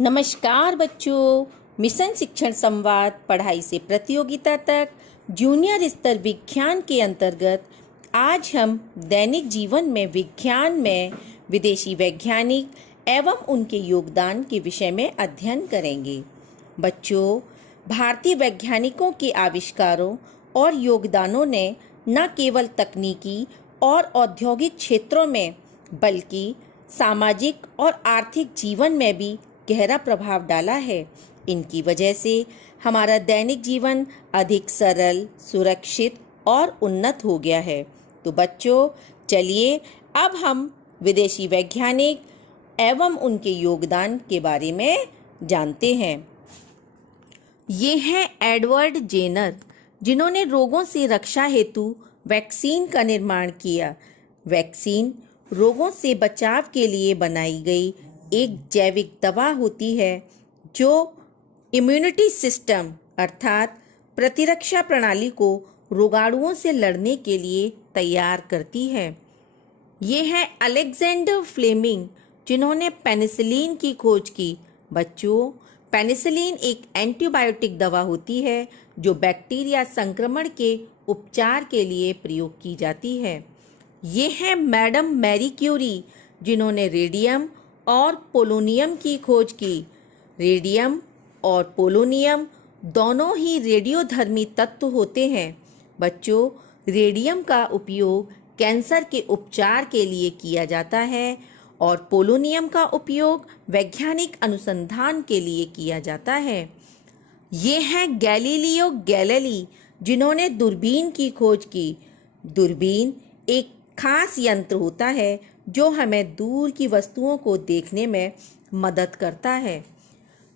नमस्कार बच्चों। मिशन शिक्षण संवाद पढ़ाई से प्रतियोगिता तक जूनियर स्तर विज्ञान के अंतर्गत आज हम दैनिक जीवन में विज्ञान में विदेशी वैज्ञानिक एवं उनके योगदान के विषय में अध्ययन करेंगे। बच्चों, भारतीय वैज्ञानिकों के आविष्कारों और योगदानों ने न केवल तकनीकी और औद्योगिक क्षेत्रों में बल्कि सामाजिक और आर्थिक जीवन में भी गहरा प्रभाव डाला है। इनकी वजह से हमारा दैनिक जीवन अधिक सरल, सुरक्षित और उन्नत हो गया है। तो बच्चों, चलिए अब हम विदेशी वैज्ञानिक एवं उनके योगदान के बारे में जानते हैं। ये हैं एडवर्ड जेनर, जिन्होंने रोगों से रक्षा हेतु वैक्सीन का निर्माण किया। वैक्सीन रोगों से बचाव के लिए बनाई गई एक जैविक दवा होती है जो इम्यूनिटी सिस्टम अर्थात प्रतिरक्षा प्रणाली को रोगाणुओं से लड़ने के लिए तैयार करती है। ये है अलेक्जेंडर फ्लेमिंग, जिन्होंने पेनिसिलिन की खोज की। बच्चों, पेनिसिलिन एक एंटीबायोटिक दवा होती है जो बैक्टीरिया संक्रमण के उपचार के लिए प्रयोग की जाती है। ये है मैडम मैरी क्यूरी, जिन्होंने रेडियम और पोलोनियम की खोज की। रेडियम और पोलोनियम दोनों ही रेडियोधर्मी तत्व होते हैं। बच्चों, रेडियम का उपयोग कैंसर के उपचार के लिए किया जाता है और पोलोनियम का उपयोग वैज्ञानिक अनुसंधान के लिए किया जाता है। ये हैं गैलीलियो गैलीली, जिन्होंने दूरबीन की खोज की। दूरबीन एक खास यंत्र होता है जो हमें दूर की वस्तुओं को देखने में मदद करता है।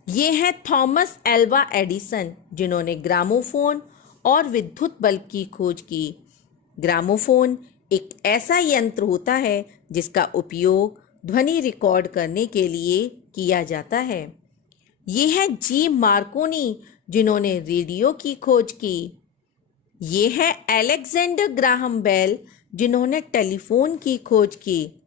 ये है थॉमस एल्वा एडिसन, जिन्होंने ग्रामोफोन और विद्युत बल्ब की खोज की। ग्रामोफोन एक ऐसा यंत्र होता है जिसका उपयोग ध्वनि रिकॉर्ड करने के लिए किया जाता है। ये है जी मार्कोनी, जिन्होंने रेडियो की खोज की। ये है अलेक्जेंडर ग्राहम बेल, जिन्होंने टेलीफोन की खोज की।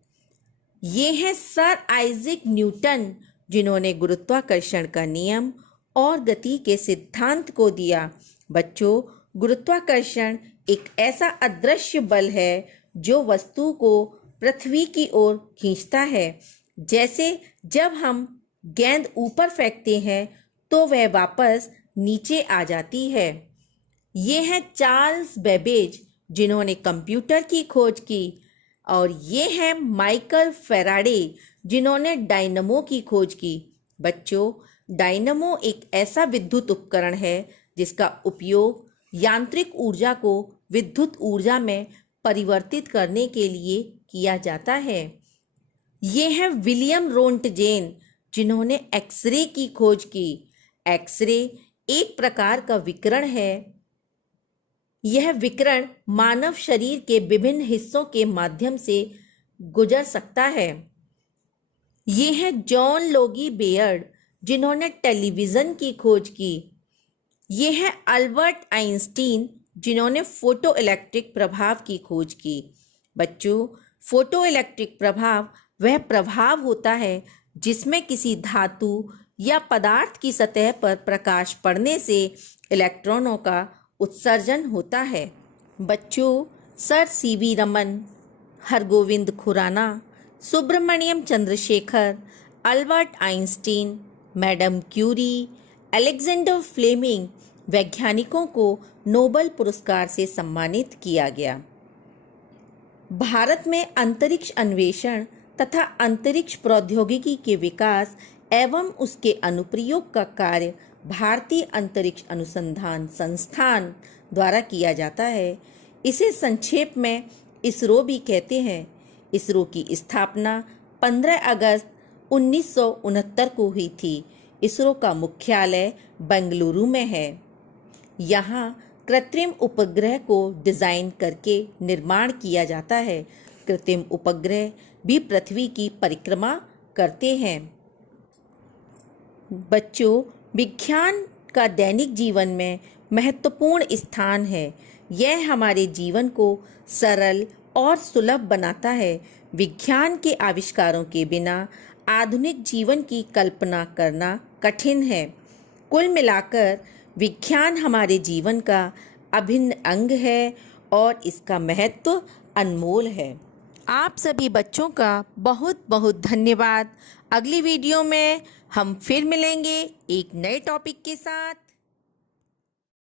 ये है सर आइजैक न्यूटन, जिन्होंने गुरुत्वाकर्षण का नियम और गति के सिद्धांत को दिया। बच्चों, गुरुत्वाकर्षण एक ऐसा अदृश्य बल है जो वस्तु को पृथ्वी की ओर खींचता है। जैसे जब हम गेंद ऊपर फेंकते हैं तो वह वापस नीचे आ जाती है। ये है चार्ल्स बेबेज, जिन्होंने कंप्यूटर की खोज की। और ये है माइकल फैराडे, जिन्होंने डायनमो की खोज की। बच्चों, डायनमो एक ऐसा विद्युत उपकरण है जिसका उपयोग यांत्रिक ऊर्जा को विद्युत ऊर्जा में परिवर्तित करने के लिए किया जाता है। ये है विलियम रोंटजेन, जिन्होंने एक्सरे की खोज की। एक्सरे एक प्रकार का विकिरण है। यह विकिरण मानव शरीर के विभिन्न हिस्सों के माध्यम से गुजर सकता है। ये है जॉन लोगी बेयर्ड, जिन्होंने टेलीविज़न की खोज की। ये है अल्बर्ट आइंस्टीन, जिन्होंने फोटो इलेक्ट्रिक प्रभाव की खोज की। बच्चों, फोटो इलेक्ट्रिक प्रभाव वह प्रभाव होता है जिसमें किसी धातु या पदार्थ की सतह पर प्रकाश पड़ने से इलेक्ट्रॉनों का उत्सर्जन होता है। बच्चों, sir CV Raman, Hargobind Khorana, Subrahmanyan Chandrasekhar, Albert Einstein, madam Curie, Alexander Fleming वैज्ञानिकों को नोबेल पुरस्कार से सम्मानित किया गया। भारत में अंतरिक्ष अन्वेषण तथा अंतरिक्ष प्रौद्योगिकी के विकास एवं उसके अनुप्रयोग का कार्य भारतीय अंतरिक्ष अनुसंधान संस्थान द्वारा किया जाता है। इसे संक्षेप में इसरो भी कहते हैं। इसरो की स्थापना 15 अगस्त 1969 को हुई थी। इसरो का मुख्यालय बेंगलुरु में है। यहाँ कृत्रिम उपग्रह को डिज़ाइन करके निर्माण किया जाता है। कृत्रिम उपग्रह भी पृथ्वी की परिक्रमा करते हैं। बच्चों, विज्ञान का दैनिक जीवन में महत्वपूर्ण स्थान है। यह हमारे जीवन को सरल और सुलभ बनाता है। विज्ञान के आविष्कारों के बिना आधुनिक जीवन की कल्पना करना कठिन है। कुल मिलाकर विज्ञान हमारे जीवन का अभिन्न अंग है और इसका महत्व अनमोल है। आप सभी बच्चों का बहुत बहुत धन्यवाद। अगली वीडियो में हम फिर मिलेंगे एक नए टॉपिक के साथ।